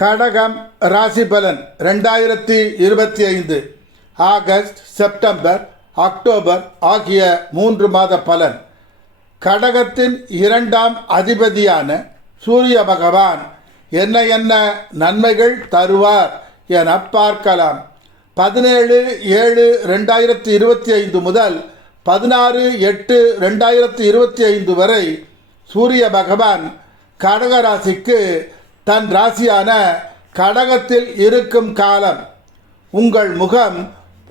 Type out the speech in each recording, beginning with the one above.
கடகம் ராசி பலன் ரெண்டாயிரத்தி இருபத்தி ஐந்து ஆகஸ்ட் செப்டம்பர் அக்டோபர் ஆகிய மூன்று மாத பலன். கடகத்தின் இரண்டாம் அதிபதியான சூரிய பகவான் என்ன என்ன நன்மைகள் தருவார் என பார்க்கலாம். பதினேழு ஏழு ரெண்டாயிரத்தி இருபத்தி ஐந்து முதல் பதினாறு எட்டு ரெண்டாயிரத்தி இருபத்தி ஐந்து வரை சூரிய பகவான் கடக ராசிக்கு தன் ராசியான கடகத்தில் இருக்கும் காலம். உங்கள் முகம்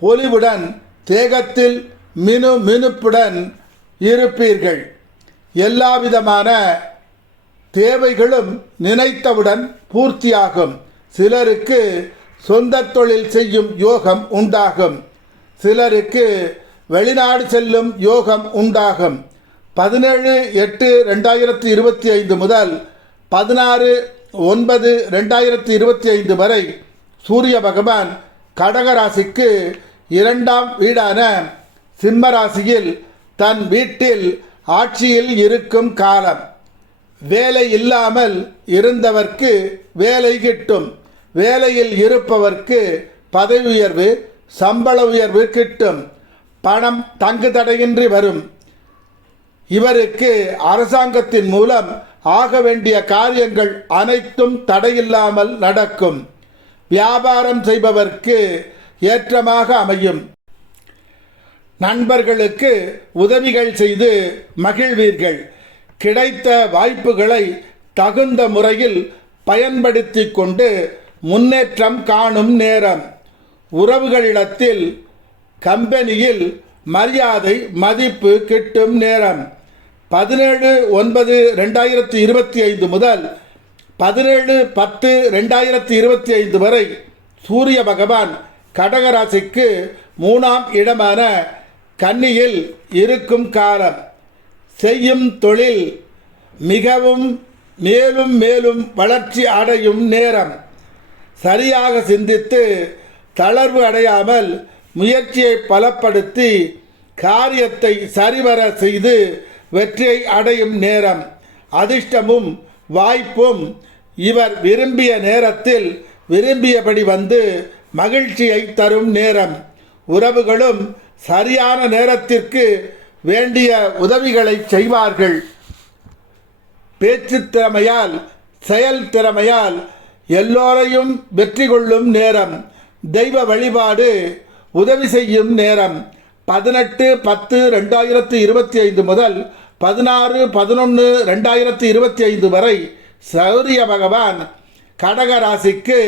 பொலிவுடன் தேகத்தில் மினு மினுப்புடன் இருப்பீர்கள். எல்லாவிதமான தேவைகளும் நினைத்தவுடன் பூர்த்தியாகும். சிலருக்கு சொந்த தொழில் செய்யும் யோகம் உண்டாகும். சிலருக்கு வெளிநாடு செல்லும் யோகம் உண்டாகும். பதினேழு எட்டு ரெண்டாயிரத்தி இருபத்தி ஐந்து முதல் பதினாறு ஒன்பது ரெண்டாயிரத்தி இருபத்தி ஐந்து வரை சூரிய பகவான் கடகராசிக்கு இரண்டாம் வீடான சிம்மராசியில் தன் வீட்டில் ஆட்சியில் இருக்கும் காலம். வேலை இல்லாமல் இருந்தவர்க்கு வேலை கிட்டும். வேலையில் இருப்பவர்க்கு பதவி உயர்வு சம்பள உயர்வு கிட்டும். பணம் தங்கு தடையின்றி வரும். இவருக்கு அரசாங்கத்தின் மூலம் ஆக வேண்டிய காரியங்கள் அனைத்தும் தடையில்லாமல் நடக்கும். வியாபாரம் செய்பவர்க்கு ஏற்றமாக அமையும். நண்பர்களுக்கு உதவிகள் செய்து மகிழ்வீர்கள். கிடைத்த வாய்ப்புகளை தகுந்த முறையில் பயன்படுத்தி கொண்டு முன்னேற்றம் காணும் நேரம். உறவுகளிடத்தில் கம்பெனியில் மரியாதை மதிப்பு கிட்டும் நேரம். பதினேழு ஒன்பது ரெண்டாயிரத்தி இருபத்தி ஐந்து முதல் பதினேழு பத்து ரெண்டாயிரத்தி இருபத்தி ஐந்து வரை சூரிய பகவான் கடகராசிக்கு மூணாம் இடமான கன்னியில் இருக்கும் காலம். செய்யும் தொழில் மிகவும் மேலும் மேலும் வளர்ச்சி அடையும் நேரம். சரியாக சிந்தித்து தளர்வு அடையாமல் முயற்சியை பலப்படுத்தி காரியத்தை சரிவர செய்து வெற்றியை அடையும் நேரம் அதிர்ஷ்டமும் வாய்ப்பும் இவர் விரும்பிய நேரத்தில் விரும்பியபடி வந்து மகிழ்ச்சியை தரும் நேரம். உறவுகளும் சரியான நேரத்திற்கு வேண்டிய உதவிகளை செய்வார்கள். பேச்சு திறமையால் செயல் திறமையால் எல்லோரையும் வெற்றி கொள்ளும் நேரம். தெய்வ வழிபாடு உதவி செய்யும் நேரம். பதினெட்டு பத்து ரெண்டாயிரத்து இருபத்தி ஐந்து முதல் பதினாறு பதினொன்று ரெண்டாயிரத்து இருபத்தி ஐந்து வரை சௌரிய பகவான் கடக ராசிக்கு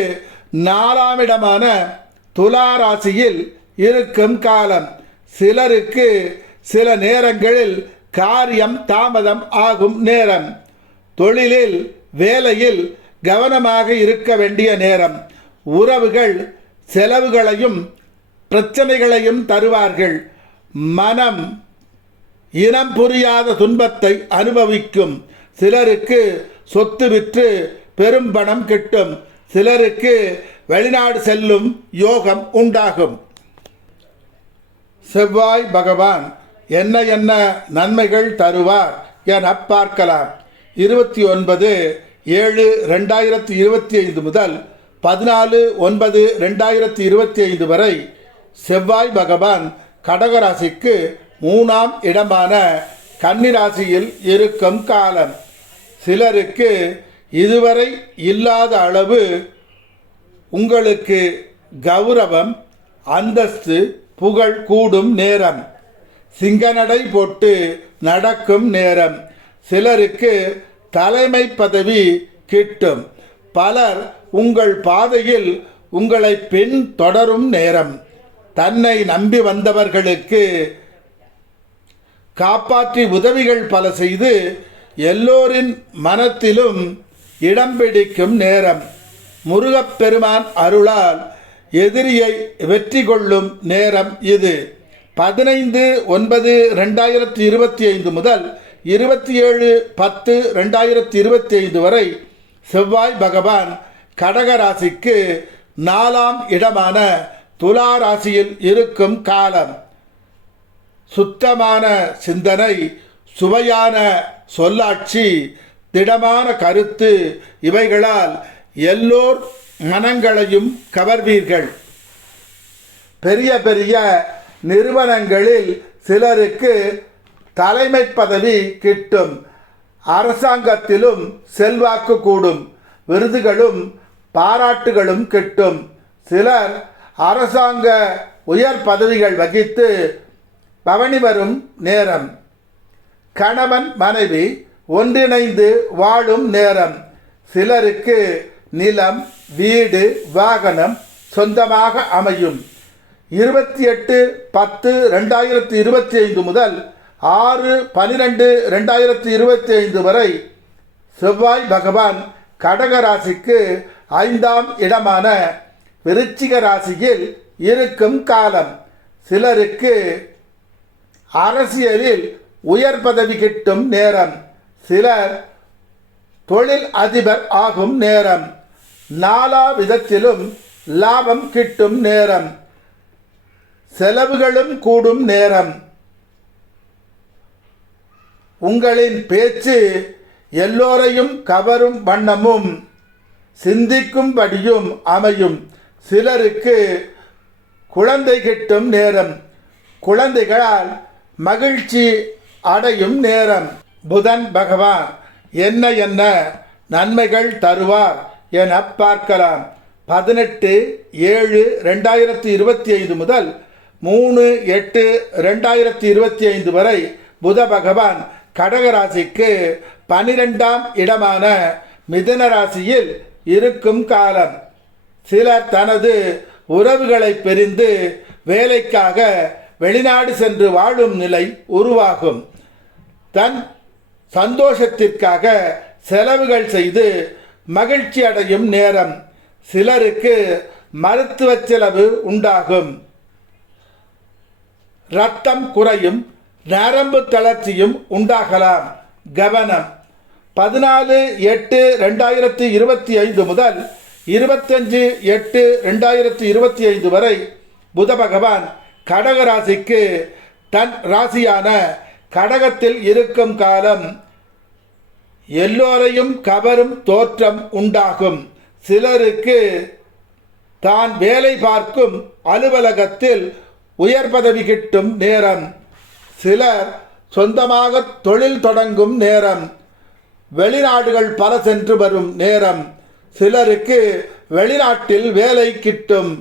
நாலாம் இடமான துலா ராசியில் இருக்கும் காலம். சிலருக்கு சில நேரங்களில் காரியம் தாமதம் ஆகும் நேரம். தொழிலில் வேலையில் கவனமாக இருக்க வேண்டிய நேரம். உறவுகள் செலவுகளையும் பிரச்சனைகளையும் தருவார்கள். மனம் இனம் புரியாத துன்பத்தை அனுபவிக்கும். சிலருக்கு சொத்து விற்று பெரும் பணம் கிட்டும். சிலருக்கு வெளிநாடு செல்லும் யோகம் உண்டாகும். செவ்வாய் பகவான் என்ன என்ன நன்மைகள் தருவார் என பார்க்கலாம். இருபத்தி ஒன்பது ஏழு ரெண்டாயிரத்தி இருபத்தி ஐந்து முதல் பதினாலு ஒன்பது ரெண்டாயிரத்தி இருபத்தி ஐந்து வரை செவ்வாய் பகவான் கடகராசிக்கு மூணாம் இடமான கன்னிராசியில் இருக்கும் காலம். சிலருக்கு இதுவரை இல்லாத அளவு உங்களுக்கு கௌரவம் அந்தஸ்து புகழ் கூடும் நேரம். சிங்கநடை போட்டு நடக்கும் நேரம். சிலருக்கு தலைமை பதவி கிட்டும். பலர் உங்கள் பாதையில் உங்களை பின் தொடரும் நேரம். தன்னை நம்பி வந்தவர்களுக்கு காப்பாற்றி உதவிகள் பல செய்து எல்லோரின் மனத்திலும் இடம் பிடிக்கும் நேரம். முருகப்பெருமான் அருளால் எதிரியை வெற்றி கொள்ளும் நேரம் இது. பதினைந்து ஒன்பது ரெண்டாயிரத்தி இருபத்தி ஐந்து முதல் இருபத்தி ஏழு பத்து ரெண்டாயிரத்தி இருபத்தி ஐந்து வரை செவ்வாய் பகவான் கடகராசிக்கு நாலாம் இடமான துலா ராசியில் இருக்கும் காலம். சுத்தமான சிந்தனை சுவையான சொல்லாட்சி திடமான கருத்து இவைகளால் எல்லோர் மனங்களையும் கவர்வீர்கள். பெரிய பெரிய நிறுவனங்களில் சிலருக்கு தலைமை பதவி கிட்டும். அரசாங்கத்திலும் செல்வாக்கு கூடும். விருதுகளும் பாராட்டுகளும் கிட்டும். சிலர் அரசாங்க உயர் பதவிகள் வகித்து பவனி வரும் நேரம். கணவன் மனைவி ஒன்றிணைந்து வாழும் நேரம். சிலருக்கு நிலம் வீடு வாகனம் சொந்தமாக அமையும். இருபத்தி எட்டு பத்து ரெண்டாயிரத்தி இருபத்தி ஐந்து முதல் ஆறு பனிரெண்டு ரெண்டாயிரத்தி இருபத்தி ஐந்து வரை செவ்வாய் பகவான் கடகராசிக்கு ஐந்தாம் இடமான விருச்சிக ராசியில் இருக்கும் காலம். சிலருக்கு அரசியலில் உயர் பதவி கிட்டும் நேரம். சிலர் தொழில் அதிபர் ஆகும் நேரம். நாலா விதத்திலும் லாபம் கிட்டும் நேரம். செலவுகளும் கூடும் நேரம். உங்களின் பேச்சு எல்லோரையும் கவரும் வண்ணமும் சிந்திக்கும்படியும் அமையும். சிலருக்கு குழந்தை கிட்டும் நேரம் குழந்தைகளால் மகிழ்ச்சி அடையும் நேரம். புதன் பகவான் என்ன என்ன நன்மைகள் தருவார் என பார்க்கலாம். பதினெட்டு ஏழு ரெண்டாயிரத்தி இருபத்தி ஐந்து முதல் மூணு எட்டு ரெண்டாயிரத்தி இருபத்தி ஐந்து வரை புத பகவான் கடகராசிக்கு பனிரெண்டாம் இடமான மிதன ராசியில் இருக்கும் காலம். சிலர் தனது உறவுகளை பிரிந்து வேலைக்காக வெளிநாடு சென்று வாழும் நிலை உருவாகும். தன் சந்தோஷத்திற்காக செலவுகள் செய்து மகிழ்ச்சி அடையும் நேரம் சிலருக்கு மருத்துவ செலவு உண்டாகும். ரத்தம் குறையும் நரம்பு தளர்ச்சியும் உண்டாகலாம். கவனம். பதினாலு எட்டு ரெண்டாயிரத்தி இருபத்தி ஐந்து முதல் இருபத்தஞ்சு எட்டு ரெண்டாயிரத்தி இருபத்தி ஐந்து வரை புத பகவான் கடக ராசிக்கு தன் ராசியான கடகத்தில் இருக்கும் காலம் எல்லோரையும் கவரும் தோற்றம் உண்டாகும். சிலருக்கு தான் வேலை பார்க்கும் அலுவலகத்தில் உயர் பதவி கிட்டும் நேரம். சிலர் சொந்தமாக தொழில் தொடங்கும் நேரம். வெளிநாடுகள் பல சென்று வரும் நேரம். சிலருக்கு வெளிநாட்டில் வேலை கிட்டும்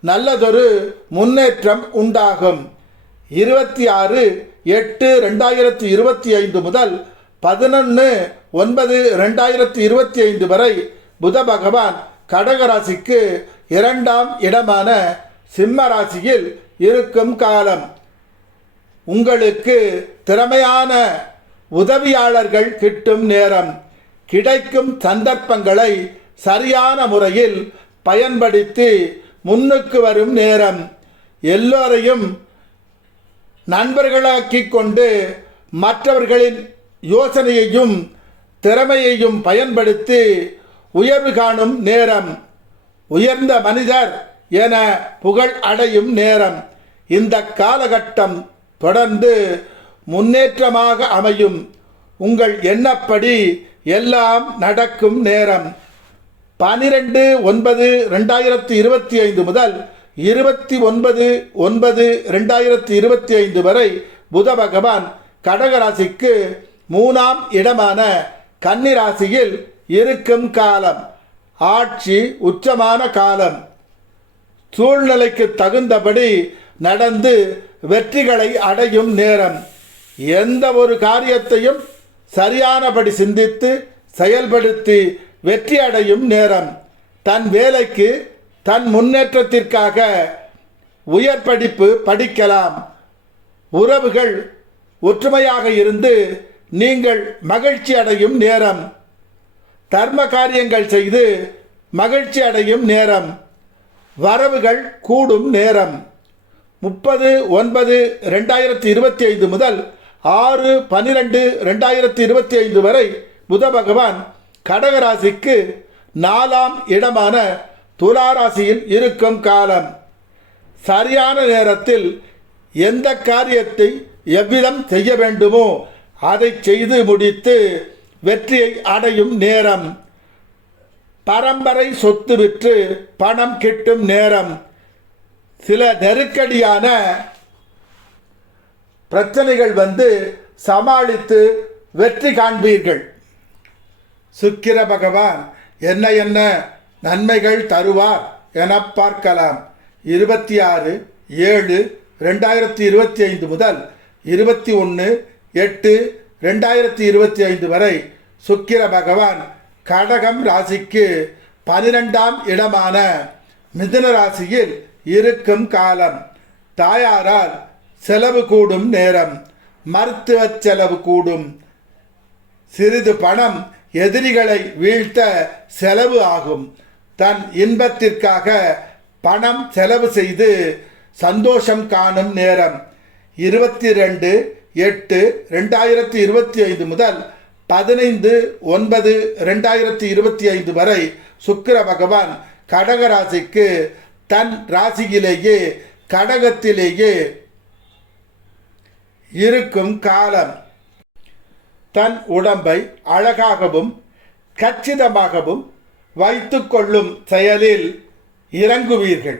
நல்லதொரு முன்னேற்றம் உண்டாகும். இருபத்தி ஆறு எட்டு ரெண்டாயிரத்தி இருபத்தி ஐந்து முதல் பதினொன்று ஒன்பது ரெண்டாயிரத்தி இருபத்தி ஐந்து வரை புத பகவான் கடகராசிக்கு இரண்டாம் இடமான சிம்ம ராசியில் இருக்கும் காலம். உங்களுக்கு திறமையான உதவியாளர்கள் கிட்டும் நேரம். கிடைக்கும் சந்தர்ப்பங்களை சரியான முறையில் பயன்படுத்தி முன்னுக்கு வரும் நேரம் எல்லோரையும் நண்பர்களாக்கிக் கொண்டு மற்றவர்களின் யோசனையையும் திறமையையும் பயன்படுத்தி உயர்வு காணும் நேரம். உயர்ந்த மனிதர் என புகழ் அடையும் நேரம். இந்த காலகட்டம் தொடர்ந்து முன்னேற்றமாக அமையும். உங்கள் எண்ணப்படி எல்லாம் நடக்கும் நேரம். பனிரெண்டு ஒன்பது ரெண்டாயிரத்தி இருபத்தி ஐந்து முதல் இருபத்தி ஒன்பது ஒன்பது ரெண்டாயிரத்தி இருபத்தி ஐந்து வரை புத பகவான் கடகராசிக்கு மூணாம் இடமான கன்னிராசியில் இருக்கும் காலம். ஆட்சி உச்சமான காலம். சூழ்நிலைக்கு தகுந்தபடி நடந்து வெற்றிகளை அடையும் நேரம். எந்த ஒரு காரியத்தையும் சரியானபடி சிந்தித்து செயல்படுத்தி வெற்றி அடையும் நேரம். தன் வேலைக்கு தன் முன்னேற்றத்திற்காக உயர் படிப்பு படிக்கலாம். உறவுகள் ஒற்றுமையாக இருந்து நீங்கள் மகிழ்ச்சி அடையும் நேரம். தர்ம காரியங்கள் செய்து மகிழ்ச்சி அடையும் நேரம். வரவுகள் கூடும் நேரம். முப்பது ஒன்பது ரெண்டாயிரத்தி இருபத்தி ஐந்து முதல் ஆறு பன்னிரெண்டு ரெண்டாயிரத்தி இருபத்தி ஐந்து வரை புத பகவான் கடகராசிக்கு நாலாம் இடமான துளாராசியில் இருக்கும் காலம். சரியான நேரத்தில் எந்த காரியத்தை எவ்விதம் செய்ய வேண்டுமோ அதை செய்து முடித்து வெற்றியை அடையும் நேரம். பரம்பரை சொத்து விற்று பணம் கிட்டும் நேரம். சில நெருக்கடியான பிரச்சனைகள் வந்து சமாளித்து வெற்றி காண்பீர்கள். சுக்கிர பகவான் என்ன என்ன நன்மைகள் தருவார் என பார்க்கலாம். இருபத்தி ஆறு ஏழு ரெண்டாயிரத்தி இருபத்தி ஐந்து முதல் இருபத்தி ஒன்று எட்டு ரெண்டாயிரத்தி இருபத்தி ஐந்து வரை சுக்கிர பகவான் கடகம் ராசிக்கு பனிரெண்டாம் இடமான மிதுன ராசியில் இருக்கும் காலம். தாயாரால் செலவு கூடும் நேரம் மருத்துவ செலவு கூடும். சிறிது பணம் எதிரிகளை வீழ்த்த செலவு ஆகும். தன் இன்பத்திற்காக பணம் செலவு செய்து சந்தோஷம் காணும் நேரம். இருபத்தி ரெண்டு எட்டு ரெண்டாயிரத்தி இருபத்தி ஐந்து முதல் பதினைந்து ஒன்பது ரெண்டாயிரத்தி இருபத்தி ஐந்து வரை சுக்கிர பகவான் கடக ராசிக்கு தன் ராசியிலேயே கடகத்திலேயே இருக்கும் காலம். தன் உடம்பை அழகாகவும் கச்சிதமாகவும் வைத்துக்கொள்ளும் செயலில் இறங்குவீர்கள்.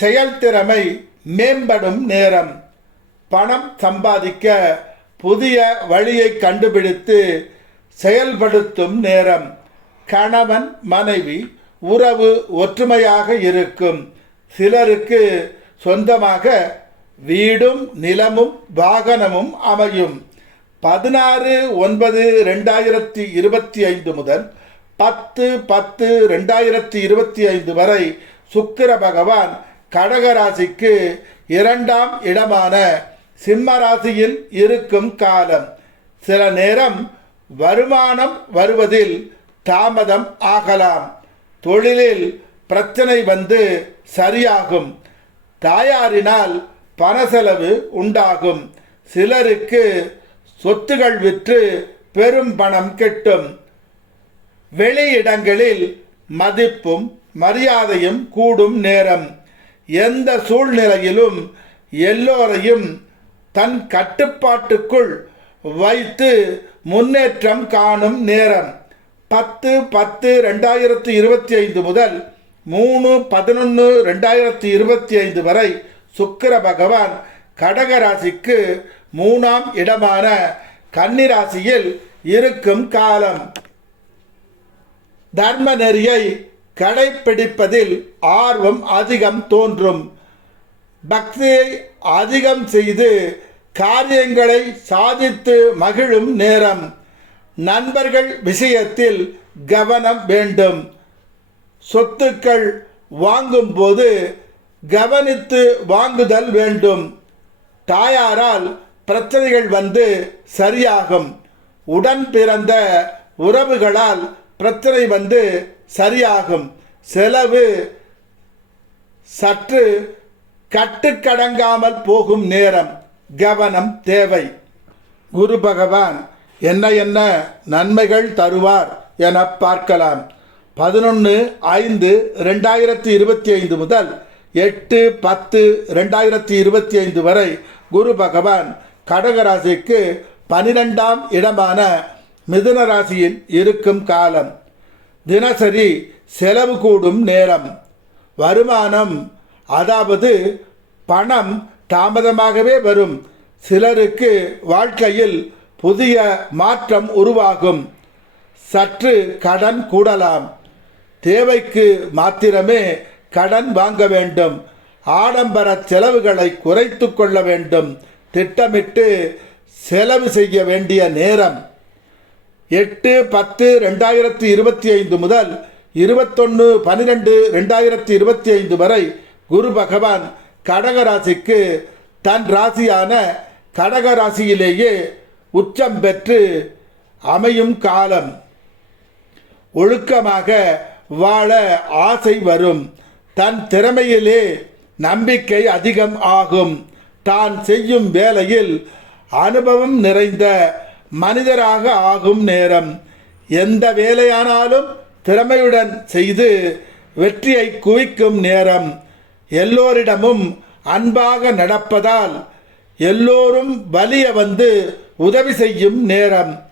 செயல்திறமை மேம்படும் நேரம். பணம் சம்பாதிக்க புதிய வழியை கண்டுபிடித்து செயல்படுத்தும் நேரம். கணவன் மனைவி உறவு ஒற்றுமையாக இருக்கும். சிலருக்கு சொந்தமாக வீடும் நிலமும் வாகனமும் அமையும். பதினாறு ஒன்பது ரெண்டாயிரத்தி இருபத்தி ஐந்து முதல் பத்து பத்து ரெண்டாயிரத்தி இருபத்தி ஐந்து வரை சுக்கிர பகவான் கடகராசிக்கு இரண்டாம் இடமான சிம்ம ராசியில் இருக்கும் காலம். சில நேரம் வருமானம் வருவதில் தாமதம் ஆகலாம். தொழிலில் பிரச்சனை வந்து சரியாகும். தாயாரினால் பண செலவு உண்டாகும். சிலருக்கு சொத்துகள் விற்று பெரும் பணம் கிட்டும். வெளியிடங்களில் மதிப்பும் மரியாதையும் கூடும் நேரம். எந்த சூழ்நிலையிலும் எல்லோரையும் தன் கட்டுப்பாட்டுக்குள் வைத்து முன்னேற்றம் காணும் நேரம். பத்து பத்து ரெண்டாயிரத்தி இருபத்தி ஐந்து முதல் மூணு பதினொன்று ரெண்டாயிரத்தி இருபத்தி ஐந்து வரை சுக்கர பகவான் கடகராசிக்கு மூணாம் இடமான கன்னிராசியில் இருக்கும் காலம். தர்ம நெறியை கடைப்பிடிப்பதில் ஆர்வம் அதிகம் தோன்றும். பக்தியை அதிகம் செய்து காரியங்களை சாதித்து மகிழும் நேரம். நண்பர்கள் விஷயத்தில் கவனம் வேண்டும். சொத்துக்கள் வாங்கும்போது கவனித்து வாங்குதல் வேண்டும். தாயாரால் பிரச்சனைகள் வந்து சரியாகும். உடன் பிறந்த உறவுகளால் பிரச்சனை வந்து சரியாகும். செலவு சற்று கட்டுக்கடங்காமல் போகும் நேரம். கவனம் தேவை. குரு பகவான் என்ன என்ன நன்மைகள் தருவார் என பார்க்கலாம். பதினொன்று ஐந்து ரெண்டாயிரத்தி இருபத்தி ஐந்து முதல் எட்டு பத்து ரெண்டாயிரத்தி இருபத்தி ஐந்து வரை குரு பகவான் கடகராசிக்கு பனிரெண்டாம் இடமான மிதுன ராசியில் இருக்கும் காலம். தினசரி செலவு கூடும் நேரம். வருமானம் அதாவது பணம் தாமதமாகவே வரும். சிலருக்கு வாழ்க்கையில் புதிய மாற்றம் உருவாகும். சற்று கடன் கூடலாம். தேவைக்கு மாத்திரமே கடன் வாங்க வேண்டும். ஆடம்பர செலவுகளை குறைத்து கொள்ள வேண்டும். திட்டமிட்டு செலவு செய்ய வேண்டிய நேரம். எட்டு பத்து ரெண்டாயிரத்தி இருபத்தி ஐந்து முதல் இருபத்தொன்று பன்னிரெண்டு ரெண்டாயிரத்தி இருபத்தி ஐந்து வரை குரு பகவான் கடகராசிக்கு தன் ராசியான கடகராசியிலேயே உச்சம் பெற்று அமையும் காலம். ஒழுக்கமாக வாழ ஆசை வரும். தன் திறமையிலே நம்பிக்கை அதிகம் ஆகும். தான் செய்யும் வேலையில் அனுபவம் நிறைந்த மனிதராக ஆகும் நேரம். எந்த வேலையானாலும் திறமையுடன் செய்து வெற்றியை குவிக்கும் நேரம். எல்லோரிடமும் அன்பாக நடப்பதால் எல்லோரும் வலிய வந்து உதவி செய்யும் நேரம்.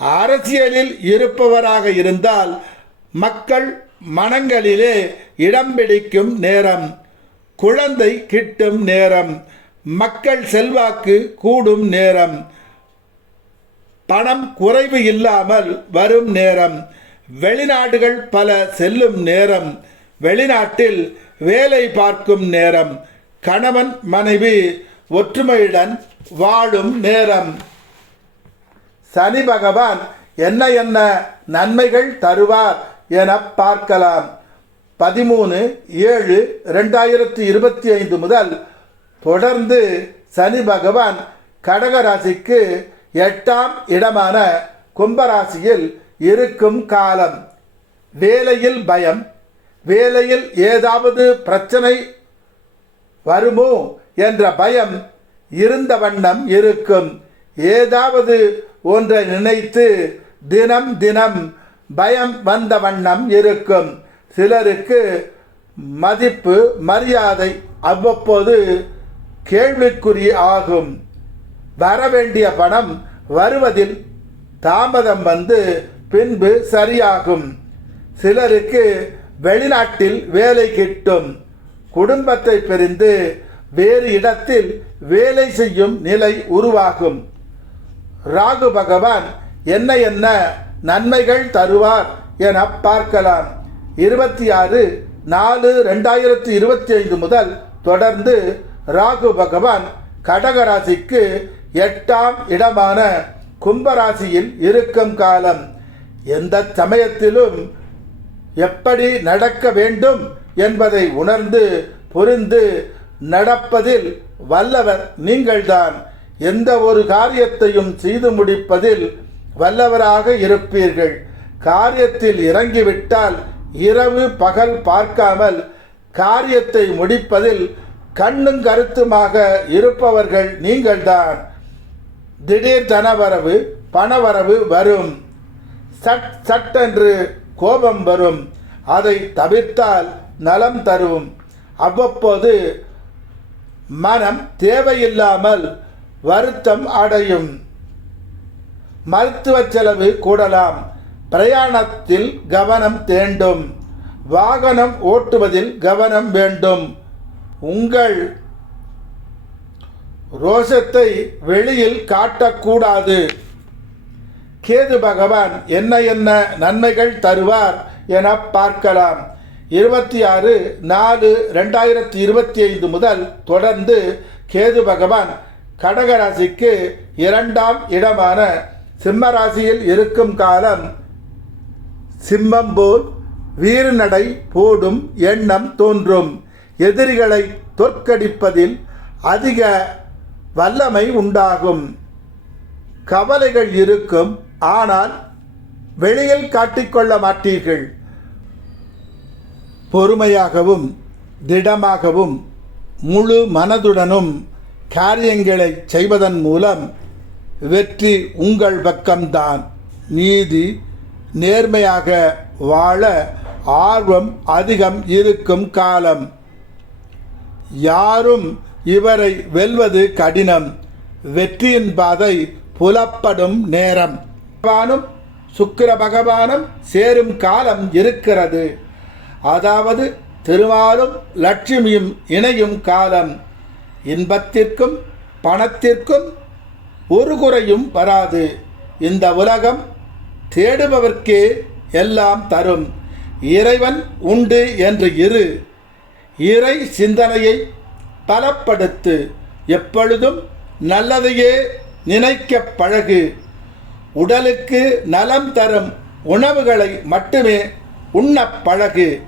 அரசியலில் இருப்பவராக இருந்தால் மக்கள் மனங்களிலே இடம் பிடிக்கும் நேரம். குழந்தை கிட்டும் நேரம் மக்கள் செல்வாக்கு கூடும் நேரம் பணம் குறைவு இல்லாமல் வரும் நேரம் வெளிநாடுகள் பல செல்லும் நேரம் வெளிநாட்டில் வேலை பார்க்கும் நேரம் கணவன் மனைவி ஒற்றுமையுடன் வாழும் நேரம். சனி பகவான் என்ன என்ன நன்மைகள் தருவார் என பார்க்கலாம். பதிமூணு ஏழு ரெண்டாயிரத்தி இருபத்தி ஐந்து முதல் தொடர்ந்து சனி பகவான் கடகராசிக்கு எட்டாம் இடமான கும்பராசியில் இருக்கும் காலம். வேலையில் பயம் வேலையில் ஏதாவது பிரச்சனை வருமோ என்ற பயம் இருந்த வண்ணம் இருக்கும். ஏதாவது ஒன்றை நினைத்து தினம் தினம் பயம் வந்த வண்ணம் இருக்கும். சிலருக்கு மதிப்பு மரியாதை அவ்வப்போது கேள்விக்குறி ஆகும். வரவேண்டிய பணம் வருவதில் தாமதம் வந்து பின்பு சரியாகும். சிலருக்கு வெளிநாட்டில் வேலை கிட்டும். குடும்பத்தை பிரிந்து வேறு இடத்தில் வேலை செய்யும் நிலை உருவாகும். ராகு பகவான் என்ன என்ன நன்மைகள் தருவார் என பார்க்கலாம். இருபத்தி ஆறு நாலு ரெண்டாயிரத்தி இருபத்தி ஐந்து முதல் தொடர்ந்து ராகு பகவான் கடகராசிக்கு எட்டாம் இடமான கும்பராசியில் இருக்கும் காலம். எந்த சமயத்திலும் எப்படி நடக்க வேண்டும் என்பதை உணர்ந்து புரிந்து நடப்பதில் வல்லவர் நீங்கள்தான். எந்த ஒரு காரியத்தையும் செய்து முடிப்பதில் வல்லவராக இருப்பீர்கள். காரியத்தில் இறங்கிவிட்டால் இரவு பகல் பார்க்காமல் காரியத்தை முடிப்பதில் கண்ணும் கருத்துமாக இருப்பவர்கள் நீங்கள்தான். திடீர் தனவரவு பணவரவு வரும். சட் சட்டென்று கோபம் வரும். அதை தவிர்த்தால் நலம் தரும். அவ்வப்போது மனம் தேவையில்லாமல் வருத்தம் அடையும். மருத்துவ செலவு கூடலாம். பிரயாணத்தில் கவனம் தேண்டும். வாகனம் ஓட்டுவதில் கவனம் வேண்டும். உங்கள் ரோஷத்தை வெளியில் காட்டக்கூடாது. கேது பகவான் என்ன என்ன நன்மைகள் தருவார் என பார்க்கலாம். இருபத்தி ஆறு நாலு ரெண்டாயிரத்தி இருபத்தி ஐந்து முதல் தொடர்ந்து கேது பகவான் கடகராசிக்கு இரண்டாம் இடமான சிம்மராசியில் இருக்கும் காலம் சிம்மம் போல் வீறுநடை போடும் எண்ணம் தோன்றும். எதிரிகளை தோற்கடிப்பதில் அதிக வல்லமை உண்டாகும். கவலைகள் இருக்கும் ஆனால் வெளியில் காட்டிக்கொள்ள மாட்டீர்கள். பொறுமையாகவும் திடமாகவும் முழு மனதுடனும் காரியங்களை செய்வதன் மூலம் வெற்றி உங்கள் பக்கம்தான். நீதி நேர்மையாக வாழ ஆர்வம் அதிகம் இருக்கும் காலம். யாரும் இவரை வெல்வது கடினம். வெற்றியின் பாதை புலப்படும் நேரம். பகவானும் சுக்கிர பகவானும் சேரும் காலம் இருக்கிறது. அதாவது திருமாலும் லட்சுமியும் இணையும் காலம். இன்பத்திற்கும் பணத்திற்கும் ஒரு குறையும் வராது. இந்த உலகம் தேடுபவர்க்கே எல்லாம் தரும். இறைவன் உண்டு என்று இரு. இறை சிந்தனையை பலப்படுத்து. எப்பொழுதும் நல்லதையே நினைக்க பழகு. உடலுக்கு நலம் தரும் உணவுகளை மட்டுமே உண்ணப் பழகு.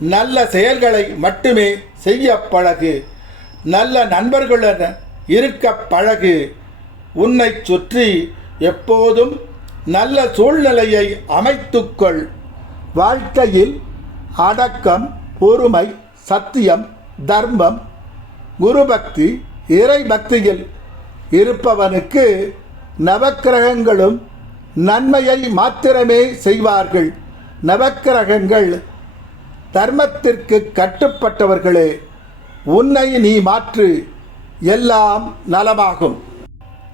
நல்ல செயல்களை மட்டுமே செய்ய பழகு. நல்ல நண்பர்களுடன் இருக்க பழகு. உன்னை சுற்றி எப்போதும் நல்ல சூழ்நிலையை அமைத்துக்கொள். வாழ்க்கையில் அடக்கம் பொறுமை சத்தியம் தர்மம் குருபக்தி இறை பக்தியில் இருப்பவனுக்கு நவக்கிரகங்களும் நன்மையை மாத்திரமே செய்வார்கள். நவக்கிரகங்கள் தர்மத்திற்கு கட்டுப்பட்டவர்களே உன்னை நீ மாற்று. எல்லாம் நலமாகும்.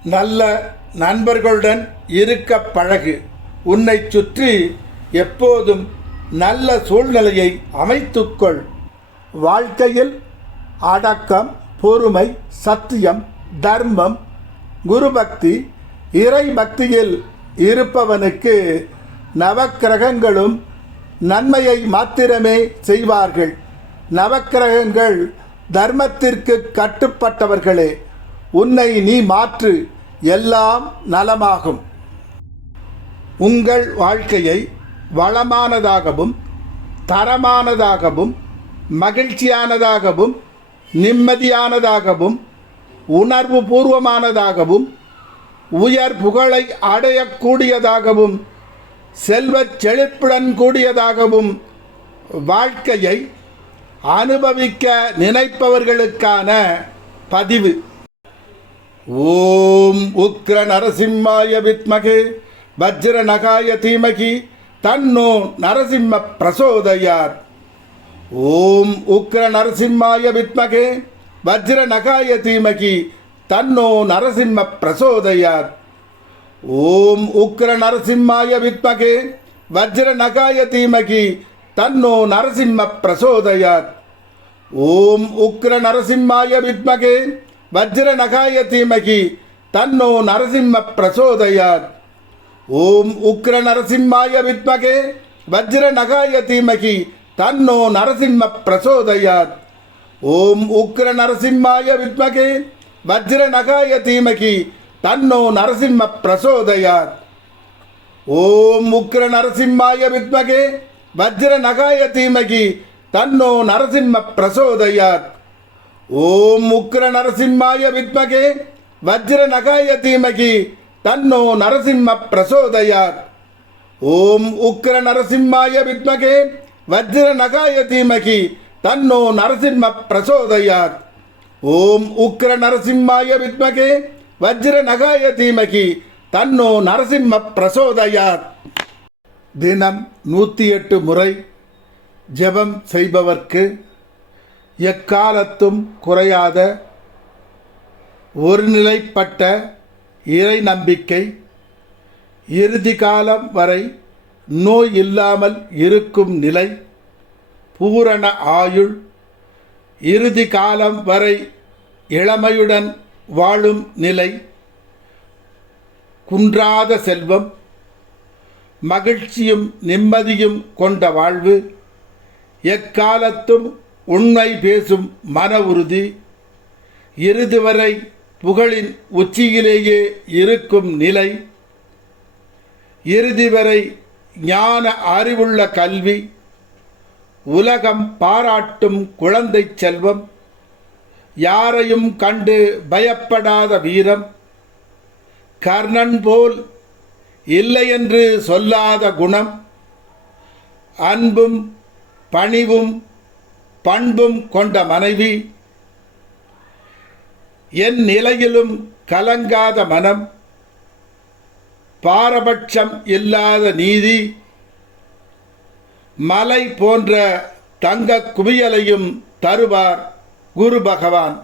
நல்ல நண்பர்களுடன் இருக்க பழகு. உன்னை சுற்றி எப்போதும் நல்ல சூழ்நிலையை அமைத்துக்கொள். வாழ்க்கையில் அடக்கம் பொறுமை சத்தியம் தர்மம் குருபக்தி இறை பக்தியில் இருப்பவனுக்கு நவக்கிரகங்களும் நன்மையை மாத்திரமே செய்வார்கள். நவக்கிரகங்கள் தர்மத்திற்கு கட்டுப்பட்டவர்களே உன்னை நீ மாற்று. எல்லாம் நலமாகும். உங்கள் வாழ்க்கையை வளமானதாகவும் தரமானதாகவும் மகிழ்ச்சியானதாகவும் நிம்மதியானதாகவும் உணர்வு பூர்வமானதாகவும் உயர் புகழை அடையக்கூடியதாகவும் செல்வச் செழிப்புடன் கூடியதாகவும் வாழ்க்கையை அனுபவிக்க நினைப்பவர்களுக்கான பதிவு. ஓம் உக்ர நரசிம்மாய வித்மகே வஜ்ர நகாய தீமகி தன்னோ நரசிம்ம பிரசோதயார். ஓம் உக்ர நரசிம்மாய வித்மகே வஜ்ர நகாய தீமகி தன்னோ நரசிம்ம பிரசோதயார். ஓம் உக்ர நரசிம்மாய வித்மகே வஜ்ர நகாய தீமகி தன்னோ நரசிம்ம பிரசோதயார். ஓம் உக்ர நரசிம்மாய வித்மகே வஜ்ர நகாய தீமகி தன்னோ நரசிம்ம பிரசோதயாத். ஓம் உக்ர நரசிம்மாய வித்மகே வஜ்ர நகாய தீமகி தன்னோ நரசிம்ம பிரசோதயாத். ஓம் உக்ர நரசிம்மாய வித்மகே வஜ்ர நகாய தீமகி தன்னோ நரசிம்ம பிரசோதயாத். ஓம் உக்ர நரசிம்மாய வித்மகே வஜ்ர நகாய தீமகி தன்னோ நரசிம்ம பிரசோதயாத். ஓம் உக்ர நரசிம்மாய வித்மகே வஜ்ர நகாய தீமகி தன்னோ நரசிம்ம பிரசோதயாத். ஓம் உக்ர நரசிம்மாய வித்மகே வஜ்ர நகாய தீமகி தன்னோ நரசிம்ம பிரசோதயாத். ஓம் உக்ர நரசிம்மாய வித்மகே வஜ்ர நகாய தீமகி தன்னோ நரசிம்ம பிரசோதயாத். தினம் நூற்றி எட்டு முறை ஜெபம் செய்பவர்க்கு எக்காலத்தும் குறையாத ஒருநிலைப்பட்ட இறை நம்பிக்கை இறுதி காலம் வரை நோய் இல்லாமல் இருக்கும் நிலை பூரண ஆயுள் இறுதி காலம் வரை இளமையுடன் வாழும் நிலை குன்றாத செல்வம் மகிழ்ச்சியும் நிம்மதியும் கொண்ட வாழ்வு எக்காலத்தும் உண்மை பேசும் மன உறுதி இறுதி வரை புகழின் உச்சியிலேயே இருக்கும் நிலை இறுதி வரை ஞான அறிவுள்ள கல்வி உலகம் பாராட்டும் குழந்தை செல்வம் யாரையும் கண்டு பயப்படாத வீரம் கர்ணன் போல் இல்லை என்று சொல்லாத குணம் அன்பும் பணிவும் பண்பும் கொண்ட மனைவி என் நிலையிலும் கலங்காத மனம் பாரபட்சம் இல்லாத நீதி மலை போன்ற தங்க குவியலையும் தருவார் குரு பகவான்.